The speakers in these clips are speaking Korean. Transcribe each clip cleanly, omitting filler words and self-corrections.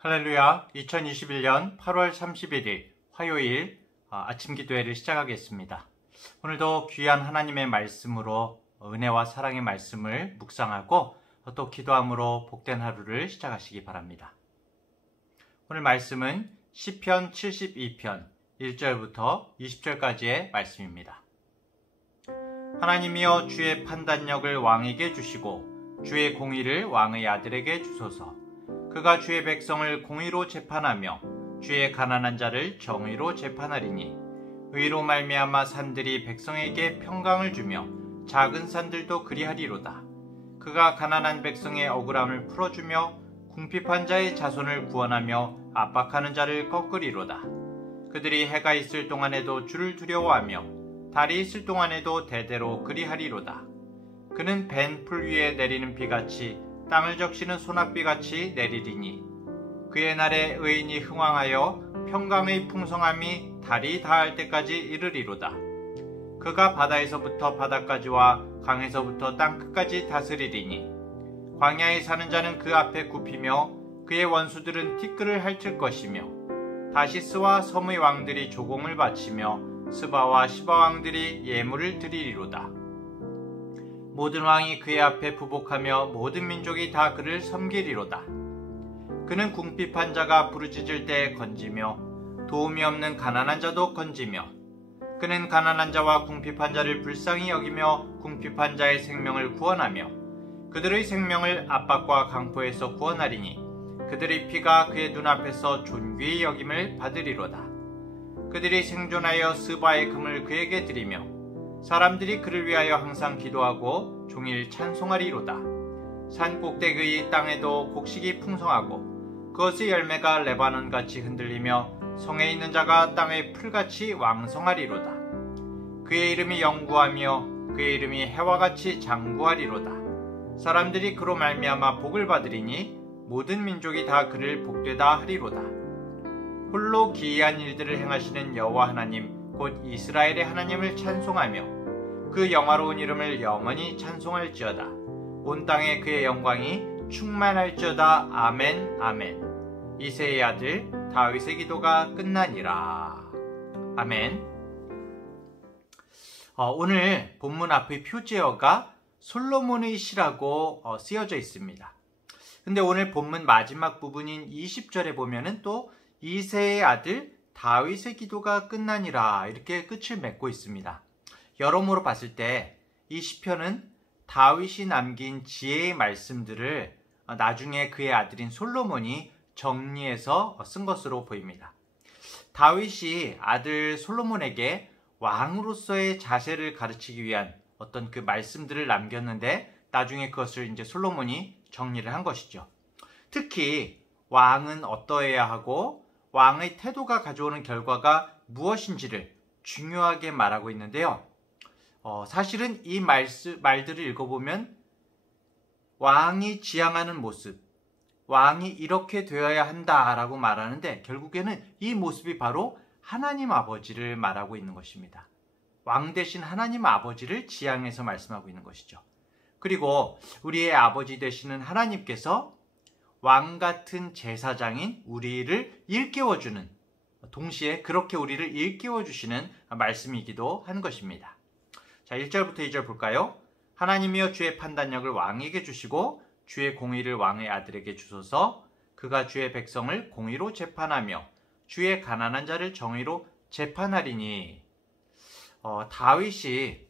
할렐루야. 2021년 8월 31일 화요일 아침 기도회를 시작하겠습니다. 오늘도 귀한 하나님의 말씀으로 은혜와 사랑의 말씀을 묵상하고 또 기도함으로 복된 하루를 시작하시기 바랍니다. 오늘 말씀은 시편 72편 1절부터 20절까지의 말씀입니다. 하나님이여, 주의 판단력을 왕에게 주시고 주의 공의를 왕의 아들에게 주소서. 그가 주의 백성을 공의로 재판하며 주의 가난한 자를 정의로 재판하리니, 의로 말미암아 산들이 백성에게 평강을 주며 작은 산들도 그리하리로다. 그가 가난한 백성의 억울함을 풀어주며 궁핍한 자의 자손을 구원하며 압박하는 자를 꺾으리로다. 그들이 해가 있을 동안에도 주를 두려워하며 달이 있을 동안에도 대대로 그리하리로다. 그는 벤 풀 위에 내리는 비같이 땅을 적시는 소낙비같이 내리리니, 그의 날에 의인이 흥왕하여 평강의 풍성함이 달이 닿을 때까지 이르리로다. 그가 바다에서부터 바다까지와 강에서부터 땅끝까지 다스리리니, 광야에 사는 자는 그 앞에 굽히며 그의 원수들은 티끌을 핥을 것이며, 다시스와 섬의 왕들이 조공을 바치며 스바와 시바 왕들이 예물을 드리리로다. 모든 왕이 그의 앞에 부복하며 모든 민족이 다 그를 섬기리로다. 그는 궁핍한 자가 부르짖을 때 건지며 도움이 없는 가난한 자도 건지며, 그는 가난한 자와 궁핍한 자를 불쌍히 여기며 궁핍한 자의 생명을 구원하며 그들의 생명을 압박과 강포에서 구원하리니, 그들의 피가 그의 눈앞에서 존귀히 여김을 받으리로다. 그들이 생존하여 스바의 금을 그에게 드리며 사람들이 그를 위하여 항상 기도하고 종일 찬송하리로다. 산 꼭대기의 땅에도 곡식이 풍성하고 그것의 열매가 레바논같이 흔들리며 성에 있는 자가 땅의 풀같이 왕성하리로다. 그의 이름이 영구하며 그의 이름이 해와같이 장구하리로다. 사람들이 그로 말미암아 복을 받으리니 모든 민족이 다 그를 복되다 하리로다. 홀로 기이한 일들을 행하시는 여호와 하나님 곧 이스라엘의 하나님을 찬송하며 그 영화로운 이름을 영원히 찬송할지어다. 온 땅에 그의 영광이 충만할지어다. 아멘 아멘. 이새의 아들 다윗의 기도가 끝나니라. 아멘. 오늘 본문 앞의 표제어가 솔로몬의 시라고 쓰여져 있습니다. 근데 오늘 본문 마지막 부분인 20절에 보면은 또 이새의 아들 다윗의 기도가 끝나니라 이렇게 끝을 맺고 있습니다. 여러모로 봤을 때 이 시편은 다윗이 남긴 지혜의 말씀들을 나중에 그의 아들인 솔로몬이 정리해서 쓴 것으로 보입니다. 다윗이 아들 솔로몬에게 왕으로서의 자세를 가르치기 위한 어떤 그 말씀들을 남겼는데, 나중에 그것을 이제 솔로몬이 정리를 한 것이죠. 특히 왕은 어떠해야 하고 왕의 태도가 가져오는 결과가 무엇인지를 중요하게 말하고 있는데요. 사실은 이 말들을 읽어보면 왕이 지향하는 모습, 왕이 이렇게 되어야 한다라고 말하는데, 결국에는 이 모습이 바로 하나님 아버지를 말하고 있는 것입니다. 왕 대신 하나님 아버지를 지향해서 말씀하고 있는 것이죠. 그리고 우리의 아버지 되시는 하나님께서 왕 같은 제사장인 우리를 일깨워주는, 동시에 그렇게 우리를 일깨워주시는 말씀이기도 한 것입니다. 자, 1절부터 2절 볼까요? 하나님이여, 주의 판단력을 왕에게 주시고 주의 공의를 왕의 아들에게 주소서. 그가 주의 백성을 공의로 재판하며 주의 가난한 자를 정의로 재판하리니. 다윗이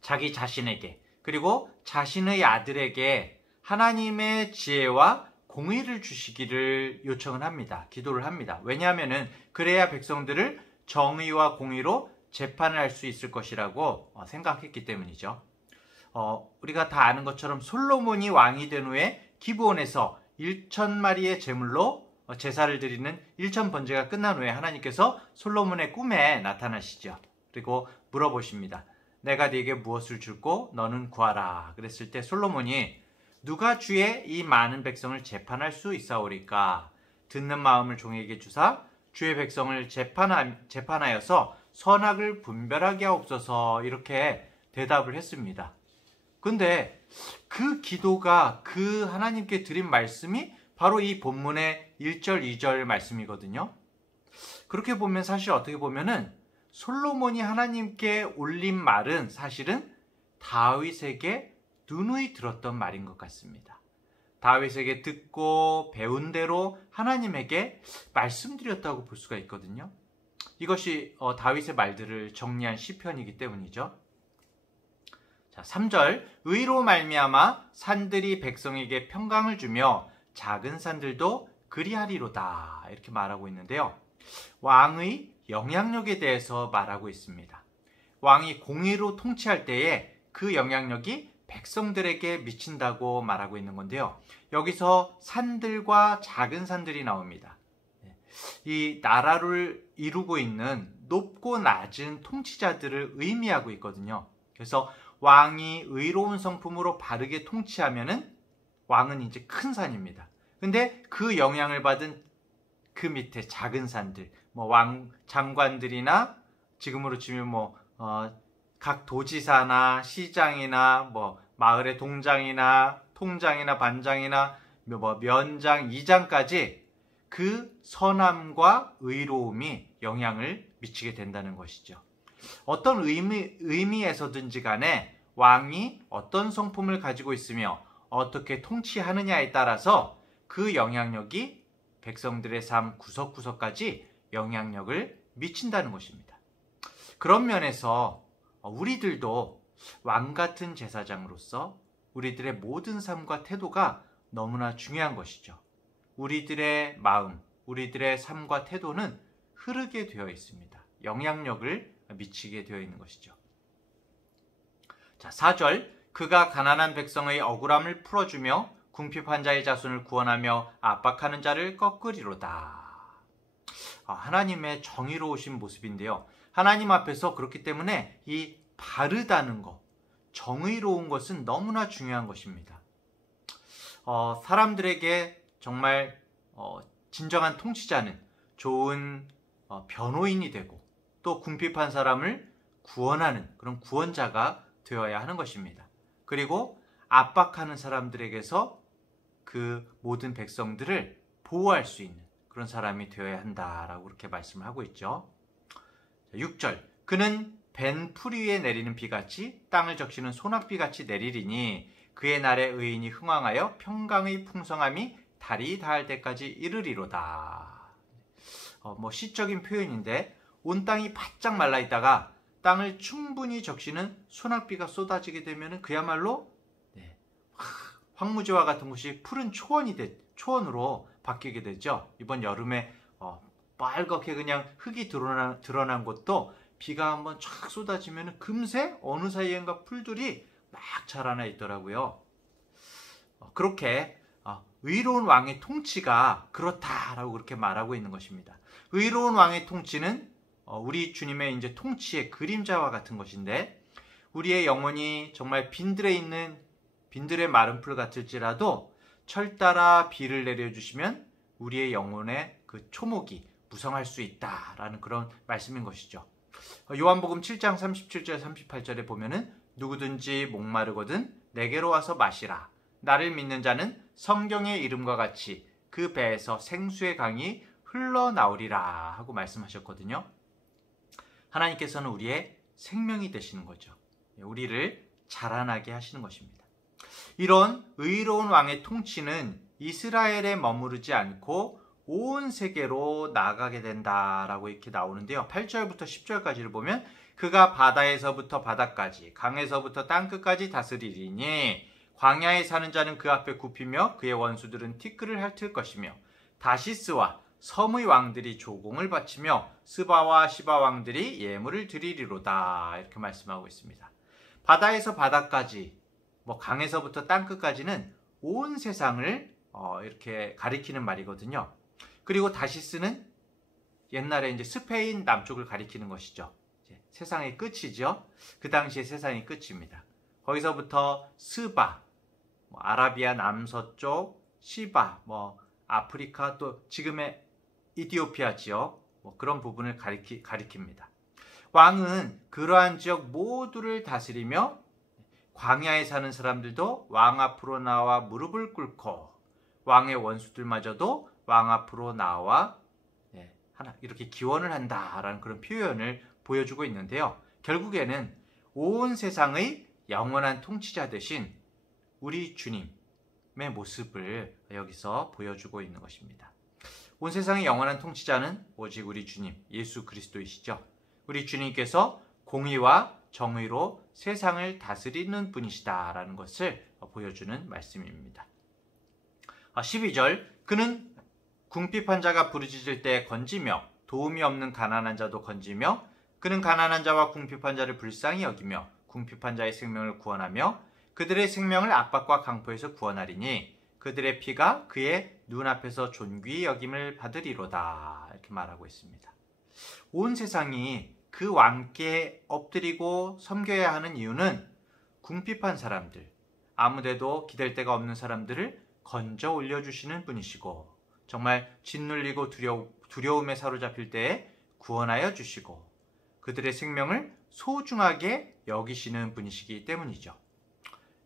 자기 자신에게 그리고 자신의 아들에게 하나님의 지혜와 공의를 주시기를 요청을 합니다. 기도를 합니다. 왜냐하면 그래야 백성들을 정의와 공의로 재판을 할 수 있을 것이라고 생각했기 때문이죠. 우리가 다 아는 것처럼 솔로몬이 왕이 된 후에 기브온에서 1,000마리의 제물로 제사를 드리는 1,000번제가 끝난 후에 하나님께서 솔로몬의 꿈에 나타나시죠. 그리고 물어보십니다. 내가 네게 무엇을 줄고 너는 구하라. 그랬을 때 솔로몬이 누가 주의 이 많은 백성을 재판할 수 있사오리까? 듣는 마음을 종에게 주사 주의 백성을 재판하여서 선악을 분별하게 하옵소서. 이렇게 대답을 했습니다. 근데 그 기도가, 그 하나님께 드린 말씀이 바로 이 본문의 1절, 2절 말씀이거든요. 그렇게 보면 사실 어떻게 보면은 솔로몬이 하나님께 올린 말은 사실은 다윗에게 누누이 들었던 말인 것 같습니다. 다윗에게 듣고 배운 대로 하나님에게 말씀드렸다고 볼 수가 있거든요. 이것이 다윗의 말들을 정리한 시편이기 때문이죠. 자, 3절 의로 말미암아 산들이 백성에게 평강을 주며 작은 산들도 그리하리로다 이렇게 말하고 있는데요. 왕의 영향력에 대해서 말하고 있습니다. 왕이 공의로 통치할 때에 그 영향력이 백성들에게 미친다고 말하고 있는 건데요. 여기서 산들과 작은 산들이 나옵니다. 이 나라를 이루고 있는 높고 낮은 통치자들을 의미하고 있거든요. 그래서 왕이 의로운 성품으로 바르게 통치하면은 왕은 이제 큰 산입니다. 근데 그 영향을 받은 그 밑에 작은 산들, 왕 장관들이나 지금으로 치면 각 도지사나 시장이나 마을의 동장이나 통장이나 반장이나 면장, 이장까지 그 선함과 의로움이 영향을 미치게 된다는 것이죠. 어떤 의미에서든지 간에 왕이 어떤 성품을 가지고 있으며 어떻게 통치하느냐에 따라서 그 영향력이 백성들의 삶 구석구석까지 영향력을 미친다는 것입니다. 그런 면에서 우리들도 왕 같은 제사장으로서 우리들의 모든 삶과 태도가 너무나 중요한 것이죠. 우리들의 마음, 우리들의 삶과 태도는 흐르게 되어 있습니다. 영향력을 미치게 되어 있는 것이죠. 자, 4절 그가 가난한 백성의 억울함을 풀어주며 궁핍한 자의 자손을 구원하며 압박하는 자를 꺾으리로다. 하나님의 정의로우신 모습인데요. 하나님 앞에서 그렇기 때문에 이 바르다는 것, 정의로운 것은 너무나 중요한 것입니다. 사람들에게 정말 진정한 통치자는 좋은 변호인이 되고 또 궁핍한 사람을 구원하는 그런 구원자가 되어야 하는 것입니다. 그리고 압박하는 사람들에게서 그 모든 백성들을 보호할 수 있는 그런 사람이 되어야 한다라고 그렇게 말씀을 하고 있죠. 6절 그는 벤 풀 위에 내리는 비같이 땅을 적시는 소낙비같이 내리리니 그의 날에 의인이 흥왕하여 평강의 풍성함이 달이 닿을 때까지 이르리로다. 시적인 표현인데 온 땅이 바짝 말라 있다가 땅을 충분히 적시는 소낙비가 쏟아지게 되면 그야말로 황무지와 같은 곳이 푸른 초원으로 바뀌게 되죠. 이번 여름에 빨갛게 그냥 흙이 드러난 곳도 비가 한번 쫙 쏟아지면 금세 어느 사이엔가 풀들이 막 자라나 있더라고요. 그렇게 의로운 왕의 통치가 그렇다라고 그렇게 말하고 있는 것입니다. 의로운 왕의 통치는 우리 주님의 이제 통치의 그림자와 같은 것인데 우리의 영혼이 정말 빈들의 마른 풀 같을지라도 철 따라 비를 내려주시면 우리의 영혼의 그 초목이 무성할 수 있다라는 그런 말씀인 것이죠. 요한복음 7장 37절 38절에 보면은 누구든지 목마르거든 내게로 와서 마시라. 나를 믿는 자는 성경의 이름과 같이 그 배에서 생수의 강이 흘러나오리라 하고 말씀하셨거든요. 하나님께서는 우리의 생명이 되시는 거죠. 우리를 자라나게 하시는 것입니다. 이런 의로운 왕의 통치는 이스라엘에 머무르지 않고 온 세계로 나가게 된다라고 이렇게 나오는데요. 8절부터 10절까지를 보면 그가 바다에서부터 바다까지 강에서부터 땅끝까지 다스리리니 광야에 사는 자는 그 앞에 굽히며 그의 원수들은 티끌을 핥을 것이며 다시스와 섬의 왕들이 조공을 바치며 스바와 시바 왕들이 예물을 드리리로다 이렇게 말씀하고 있습니다. 바다에서 바다까지 강에서부터 땅끝까지는 온 세상을 이렇게 가리키는 말이거든요. 그리고 다시스는 옛날에 이제 스페인 남쪽을 가리키는 것이죠. 세상의 끝이죠. 그 당시에 세상의 끝입니다. 거기서부터 스바, 아라비아 남서쪽, 시바, 아프리카 또 지금의 이디오피아 지역 그런 부분을 가리킵니다. 왕은 그러한 지역 모두를 다스리며 광야에 사는 사람들도 왕 앞으로 나와 무릎을 꿇고 왕의 원수들마저도 왕 앞으로 나와 이렇게 기원을 한다라는 그런 표현을 보여주고 있는데요. 결국에는 온 세상의 영원한 통치자 되신 우리 주님의 모습을 여기서 보여주고 있는 것입니다. 온 세상의 영원한 통치자는 오직 우리 주님 예수 그리스도이시죠. 우리 주님께서 공의와 정의로 세상을 다스리는 분이시다라는 것을 보여주는 말씀입니다. 12절 그는 궁핍한 자가 부르짖을 때 건지며 도움이 없는 가난한 자도 건지며 그는 가난한 자와 궁핍한 자를 불쌍히 여기며 궁핍한 자의 생명을 구원하며 그들의 생명을 압박과 강포에서 구원하리니 그들의 피가 그의 눈앞에서 존귀히 여김을 받으리로다. 이렇게 말하고 있습니다. 온 세상이 그 왕께 엎드리고 섬겨야 하는 이유는 궁핍한 사람들, 아무데도 기댈 데가 없는 사람들을 건져 올려주시는 분이시고 정말 짓눌리고 두려움에 사로잡힐 때에 구원하여 주시고 그들의 생명을 소중하게 여기시는 분이시기 때문이죠.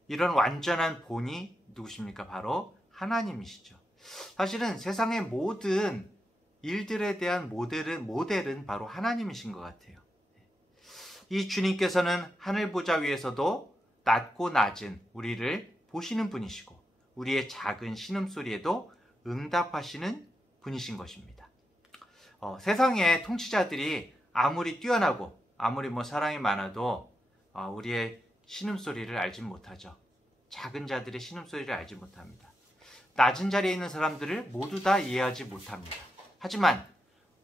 이런 완전한 본이 누구십니까? 바로 하나님이시죠. 사실은 세상의 모든 일들에 대한 모델은 바로 하나님이신 것 같아요. 이 주님께서는 하늘 보좌 위에서도 낮고 낮은 우리를 보시는 분이시고 우리의 작은 신음소리에도 응답하시는 분이신 것입니다. 세상의 통치자들이 아무리 뛰어나고 아무리 사랑이 많아도 우리의 신음소리를 알지 못하죠. 작은 자들의 신음소리를 알지 못합니다. 낮은 자리에 있는 사람들을 모두 다 이해하지 못합니다. 하지만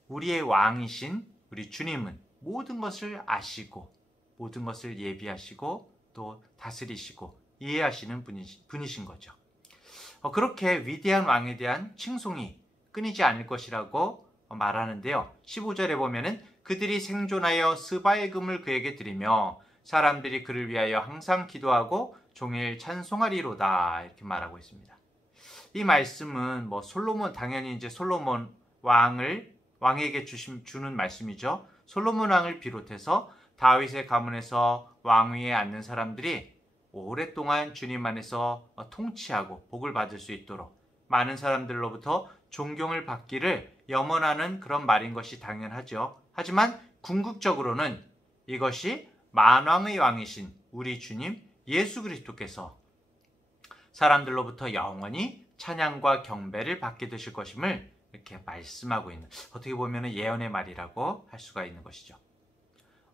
우리의 왕이신 우리 주님은 모든 것을 아시고 모든 것을 예비하시고 또 다스리시고 이해하시는 분이신 거죠. 그렇게 위대한 왕에 대한 칭송이 끊이지 않을 것이라고 말하는데요. 15절에 보면은 그들이 생존하여 스바의 금을 그에게 드리며 사람들이 그를 위하여 항상 기도하고 종일 찬송하리로다. 이렇게 말하고 있습니다. 이 말씀은 솔로몬 당연히 이제 솔로몬 왕에게 주는 말씀이죠. 솔로몬 왕을 비롯해서 다윗의 가문에서 왕위에 앉는 사람들이 오랫동안 주님 안에서 통치하고 복을 받을 수 있도록 많은 사람들로부터 존경을 받기를 염원하는 그런 말인 것이 당연하죠. 하지만 궁극적으로는 이것이 만왕의 왕이신 우리 주님 예수 그리스도께서 사람들로부터 영원히 찬양과 경배를 받게 되실 것임을 이렇게 말씀하고 있는, 어떻게 보면 예언의 말이라고 할 수가 있는 것이죠.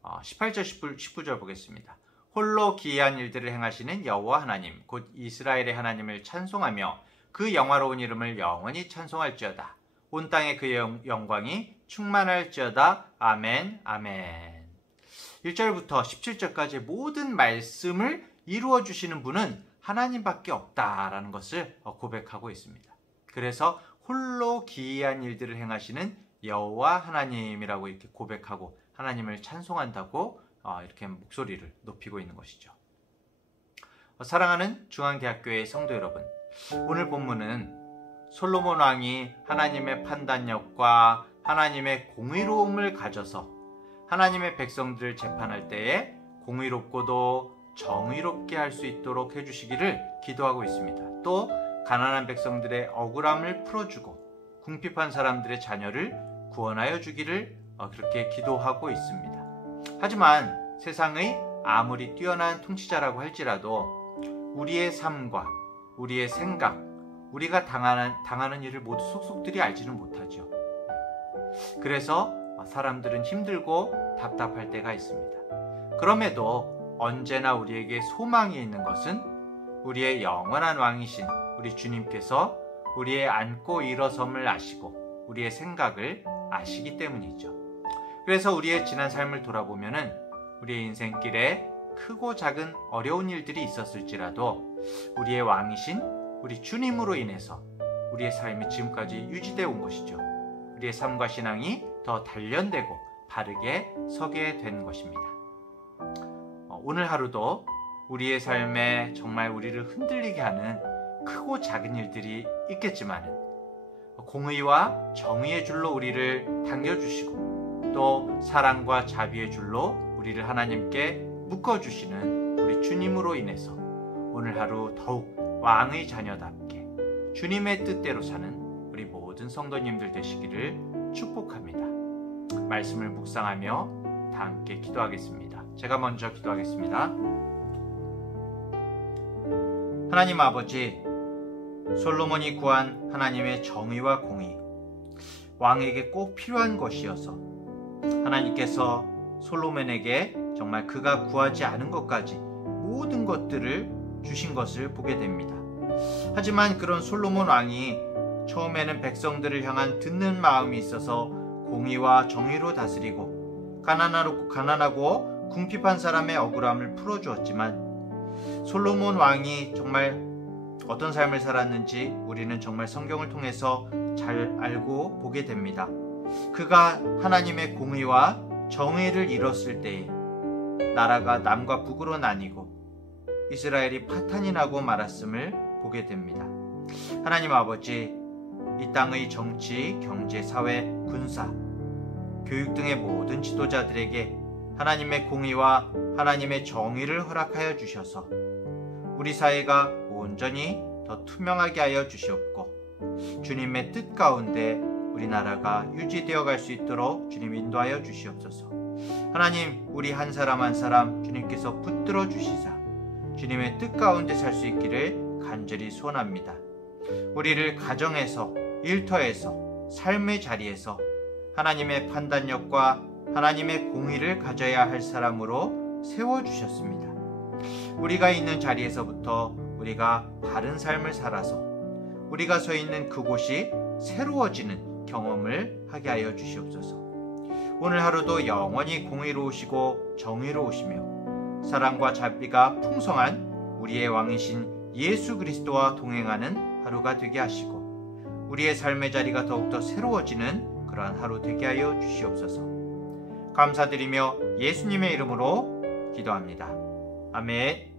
18절 19절 보겠습니다. 홀로 기이한 일들을 행하시는 여호와 하나님 곧 이스라엘의 하나님을 찬송하며 그 영화로운 이름을 영원히 찬송할지어다. 온 땅에 그의 영광이 충만할지어다. 아멘 아멘. 1절부터 17절까지 모든 말씀을 이루어 주시는 분은 하나님밖에 없다라는 것을 고백하고 있습니다. 그래서 홀로 기이한 일들을 행하시는 여호와 하나님이라고 이렇게 고백하고 하나님을 찬송한다고 이렇게 목소리를 높이고 있는 것이죠. 사랑하는 중앙대학교의 성도 여러분, 오늘 본문은 솔로몬 왕이 하나님의 판단력과 하나님의 공의로움을 가져서 하나님의 백성들을 재판할 때에 공의롭고도 정의롭게 할 수 있도록 해주시기를 기도하고 있습니다. 또 가난한 백성들의 억울함을 풀어주고 궁핍한 사람들의 자녀를 구원하여 주기를 그렇게 기도하고 있습니다. 하지만 세상의 아무리 뛰어난 통치자라고 할지라도 우리의 삶과 우리의 생각, 우리가 당하는 일을 모두 속속들이 알지는 못하죠. 그래서 사람들은 힘들고 답답할 때가 있습니다. 그럼에도 언제나 우리에게 소망이 있는 것은 우리의 영원한 왕이신 우리 주님께서 우리의 앉고 일어섬을 아시고 우리의 생각을 아시기 때문이죠. 그래서 우리의 지난 삶을 돌아보면은 우리의 인생길에 크고 작은 어려운 일들이 있었을지라도 우리의 왕이신 우리 주님으로 인해서 우리의 삶이 지금까지 유지되어 온 것이죠. 우리의 삶과 신앙이 더 단련되고 바르게 서게 된 것입니다. 오늘 하루도 우리의 삶에 정말 우리를 흔들리게 하는 크고 작은 일들이 있겠지만 공의와 정의의 줄로 우리를 당겨주시고 또 사랑과 자비의 줄로 우리를 하나님께 묶어주시는 우리 주님으로 인해서 오늘 하루 더욱 왕의 자녀답게 주님의 뜻대로 사는 우리 모두 모든 성도님들 되시기를 축복합니다. 말씀을 묵상하며 다 함께 기도하겠습니다. 제가 먼저 기도하겠습니다. 하나님 아버지, 솔로몬이 구한 하나님의 정의와 공의, 왕에게 꼭 필요한 것이어서 하나님께서 솔로몬에게 정말 그가 구하지 않은 것까지 모든 것들을 주신 것을 보게 됩니다. 하지만 그런 솔로몬 왕이 처음에는 백성들을 향한 듣는 마음이 있어서 공의와 정의로 다스리고 가난하고 궁핍한 사람의 억울함을 풀어주었지만 솔로몬 왕이 정말 어떤 삶을 살았는지 우리는 정말 성경을 통해서 잘 알고 보게 됩니다. 그가 하나님의 공의와 정의를 이뤘을 때에 나라가 남과 북으로 나뉘고 이스라엘이 파탄이 나고 말았음을 보게 됩니다. 하나님 아버지, 이 땅의 정치, 경제, 사회, 군사, 교육 등의 모든 지도자들에게 하나님의 공의와 하나님의 정의를 허락하여 주셔서 우리 사회가 온전히 더 투명하게 하여 주시옵고 주님의 뜻 가운데 우리나라가 유지되어 갈 수 있도록 주님 인도하여 주시옵소서. 하나님, 우리 한 사람 한 사람 주님께서 붙들어 주시사 주님의 뜻 가운데 살 수 있기를 간절히 소원합니다. 우리를 가정에서, 일터에서, 삶의 자리에서 하나님의 판단력과 하나님의 공의를 가져야 할 사람으로 세워주셨습니다. 우리가 있는 자리에서부터 우리가 바른 삶을 살아서 우리가 서 있는 그곳이 새로워지는 경험을 하게 하여 주시옵소서. 오늘 하루도 영원히 공의로우시고 정의로우시며 사랑과 자비가 풍성한 우리의 왕이신 예수 그리스도와 동행하는 하루가 되게 하시고 우리의 삶의 자리가 더욱더 새로워지는 그러한 하루 되게 하여 주시옵소서. 감사드리며 예수님의 이름으로 기도합니다. 아멘.